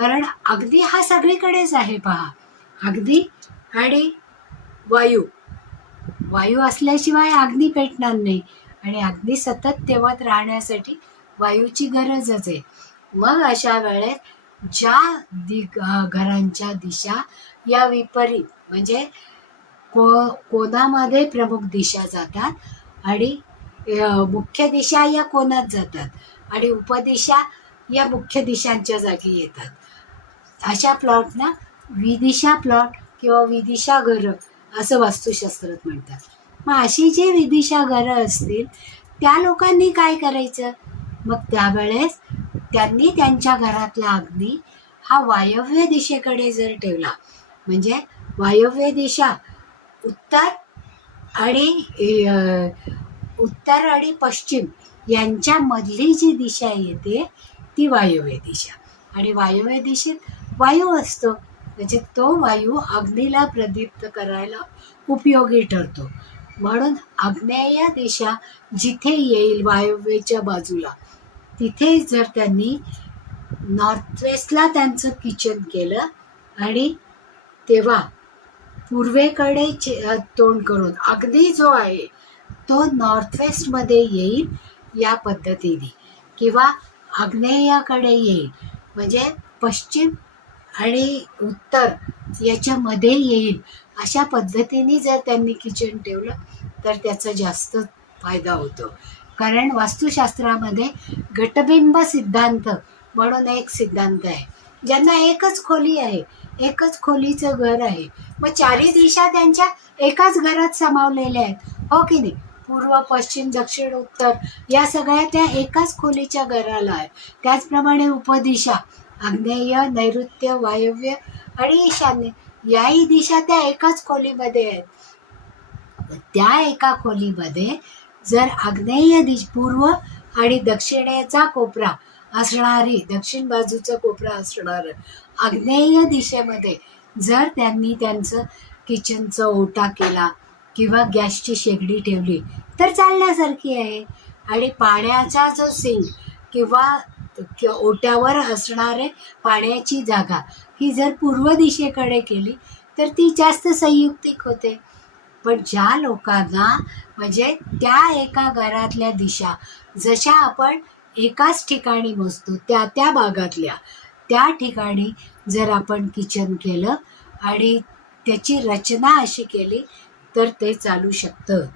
कारण अगदी हा सगळीकडेच आहे पहा. अगदी आणि वायू. वायू असल्याशिवाय अग्नी पेटणार नाही. आणि अग्नी सतत तेवत राहण्यासाठी वायूची गरजच आहे. मग अशा वेळेत ज्या दि घरांच्या दिशा या विपरीत म्हणजे को कोणामध्ये प्रमुख दिशा जातात आणि मुख्य दिशा या कोणात जातात? आणि उपदिशा या मुख्य दिशांच्या जागी येतात. अशा प्लॉटना विदिशा प्लॉट किंवा विदिशा घरं असं वास्तुशास्त्रात म्हणतात. मग अशी जी विदिशा घरं असतील त्या लोकांनी काय करायचं? मग त्यावेळेस त्यांनी त्यांच्या घरातला अग्नी हा वायव्य दिशेकडे जर ठेवला म्हणजे वायव्य दिशा उत्तर आणि उत्तर आणि पश्चिम यांच्यामधली जी दिशा येते ती वायव्य दिशा. आणि वायव्य दिशेत वायू असतो. म्हणजे तो वायू अग्नीला प्रदीप्त करायला उपयोगी ठरतो. म्हणून आग्नेय दिशा जिथे येईल वायव्येच्या बाजूला तिथे जर त्यांनी नॉर्थ वेस्टला त्यांचं किचन केलं आणि तेव्हा पूर्वेकडे चे- तोंड करून अगदी जो आहे तो नॉर्थ वेस्टमध्ये येईल या पद्धतीने. किंवा आग्नेयाकडे येईल. म्हणजे पश्चिम आणि उत्तर याच्यामध्ये येईल. अशा पद्धतीने जर त्यांनी किचन ठेवलं तर त्याचा जास्त फायदा होतो. कारण वास्तुशास्त्रामध्ये गटबिंब सिद्धांत म्हणून एक सिद्धांत आहे. ज्यांना एकच खोली आहे. एकच खोलीचं घर आहे. मग चारी दिशा त्यांच्या एकाच घरात सामावलेल्या आहेत. हो की नाही? पूर्व पश्चिम दक्षिण उत्तर या सगळ्या त्या एकाच खोलीच्या घराला आहे त्याचप्रमाणे उपदिशा आग्नेय नैऋत्य वायव्य आणि ईशान्य याही दिशा त्या एकाच खोलीमध्ये आहेत. त्या एका खोलीमध्ये जर आग्नेय दिश पूर्व आणि दक्षिणेचा कोपरा असणारी दक्षिण बाजूचा कोपरा असणार आग्नेय दिशेमध्ये जर त्यांनी त्यांचं किचनचा ओटा केला किंवा गॅसची शेगडी ठेवली तर चालण्यासारखी आहे. आणि पाण्याचा जो सिंक किंवा ओट्यावर असणारे पाण्याची जागा ही जर पूर्व दिशेकडे केली तर ती जास्त संयुक्तिक होते. पण ज्या लोकांना म्हणजे त्या एका घरातल्या दिशा जशा आपण एकाच ठिकाणी बसतो त्या त्या भागातल्या त्या ठिकाणी जर आपण किचन केलं आणि त्याची रचना अशी केली तर ते चालू शकतं.